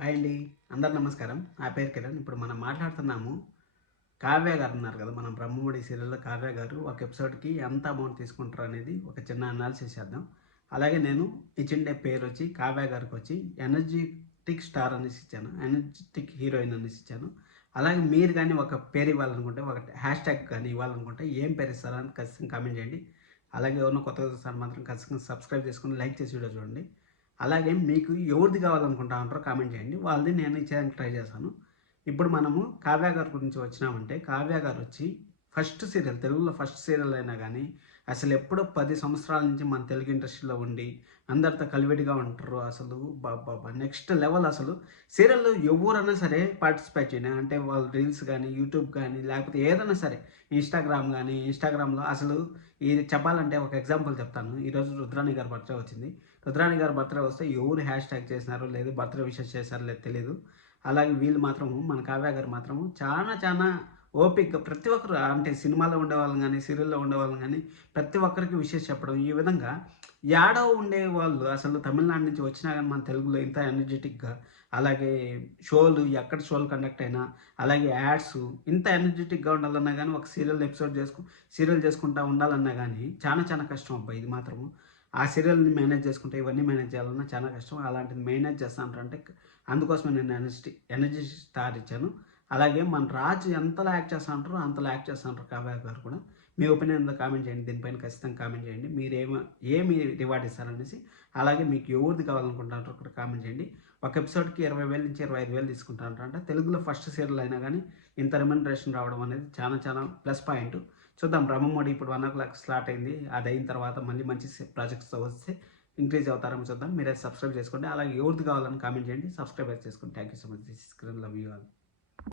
Hi అండి. అందరు నమస్కారం. నా పేరు కిరణ్. ఇప్పుడు మనం మాట్లాడుతున్నాము కావ్య గారు ఉన్నారు కదా, మనం బ్రహ్మముడి సీరియల్‌లో కావ్య గారు ఒక ఎపిసోడ్‌కి ఎంత అమౌంట్ తీసుకుంటారు అనేది ఒక చిన్న అనాలిసిస్ చేద్దాం. అలాగే నేను ఇచ్చిండే పేరు వచ్చి కావ్య గారికి వచ్చి ఎనర్జిటిక్ స్టార్ అనేసి ఇచ్చాను. ఎనర్జిటిక్ హీరోయిన్ అనేసి ఇచ్చాను. అలాగే మీరు కానీ ఒక పేరు ఇవ్వాలనుకుంటే, ఒక హ్యాష్ ట్యాగ్ కానీ ఇవ్వాలనుకుంటే ఏం పేరు ఇస్తారని ఖచ్చితంగా కామెంట్ చేయండి. అలాగే ఎవరైనా కొత్తగా చూస్తే మాత్రం ఖచ్చితంగా సబ్స్క్రైబ్ చేసుకొని లైక్ చేసి వీడియో చూడండి. అలాగే మీకు ఎవరిది కావాలనుకుంటా ఉంటారో కామెంట్ చేయండి. వాళ్ళది నేను ఇచ్చేయడానికి ట్రై చేస్తాను. ఇప్పుడు మనము కావ్య గారి గురించి వచ్చినామంటే, కావ్య గారు వచ్చి ఫస్ట్ సీరియల్, తెలుగులో ఫస్ట్ సీరియల్ అయినా కానీ అసలు ఎప్పుడో 10 సంవత్సరాల నుంచి మన తెలుగు ఇండస్ట్రీలో ఉండి అందరితో కలివిడిగా ఉంటారు. అసలు నెక్స్ట్ లెవెల్. అసలు సీరియల్లో ఎవరైనా సరే పార్టిసిపేట్ చేయను అంటే వాళ్ళు రీల్స్ కానీ, యూట్యూబ్ కానీ, లేకపోతే ఏదైనా సరే ఇన్స్టాగ్రామ్ కానీ, ఇన్స్టాగ్రామ్లో అసలు ఇది చెప్పాలంటే ఒక ఎగ్జాంపుల్ చెప్తాను. ఈరోజు రుద్రాణి గారి బర్త్డే వచ్చింది. రుద్రాణి గారి బర్త్డే వస్తే ఎవరు హ్యాష్ ట్యాగ్ చేసినారో లేదు, బర్త్డే విషెస్ చేశారో లేదు తెలియదు. అలాగే వీళ్ళు మాత్రము, మన కావ్య గారు మాత్రము చాలా ఓపికగా ప్రతి ఒక్కరు, అంటే సినిమాలో ఉండేవాళ్ళని కానీ, సీరియల్లో ఉండేవాళ్ళని కానీ ప్రతి ఒక్కరికి విషెస్ చెప్పడం. ఈ విధంగా యాడో ఉండేవాళ్ళు అసలు తమిళనాడు నుంచి వచ్చినా కానీ మన తెలుగులో ఇంత ఎనర్జెటిక్గా, అలాగే షోలు ఎక్కడ షోలు కండక్ట్ అయినా, అలాగే యాడ్స్ ఇంత ఎనర్జెటిక్గా ఉండాలన్నా కానీ, ఒక సీరియల్ చేసుకుంటా ఉండాలన్నా కానీ చాలా కష్టం అబ్బా ఇది మాత్రము. ఆ సీరియల్ని మేనేజ్ చేసుకుంటే ఇవన్నీ మేనేజ్ చేయాలన్నా చాలా కష్టం. అలాంటిది మేనేజ్ చేస్తా ఉంటారంటే అందుకోసమే నేను ఎనర్జీ స్టార్ ఇచ్చాను. అలాగే మన రాజు ఎంతలా యాక్ట్ చేస్తా ఉంటారో అంతలా యాక్ట్ చేస్తా ఉంటారు కావ్య గారు కూడా. మీ ఒపీనియన్ ఏందో కామెంట్ చేయండి. దీనిపైన ఖచ్చితంగా కామెంట్ చేయండి. ఏమి రివార్డ్ ఇస్తారనేసి. అలాగే మీకు ఎవరిది కావాలనుకుంటారో కూడా కామెంట్ చేయండి. ఒక ఎపిసోడ్కి 20,000 నుంచి 25,000 తీసుకుంటారంట. తెలుగులో ఫస్ట్ సీరియల్ అయినా కానీ ఇంత రెమ్యునరేషన్ రావడం అనేది చాలా ప్లస్ పాయింట్. చూద్దాం. బ్రహ్మముడి ఇప్పుడు 1 o'clock స్టార్ట్ అయింది. అది అయిన తర్వాత మళ్ళీ మంచి ప్రాజెక్ట్స్తో వస్తే ఇంక్రీజ్ అవుతారేమో చూద్దాం. మీరైతే సబ్స్క్రైబ్ చేసుకోండి. అలాగే ఎవరిది కావాలని కామెంట్ చేయండి. సబ్స్క్రైబ్ చేసుకోండి. Thank you so much. This is Kiran. Love you all.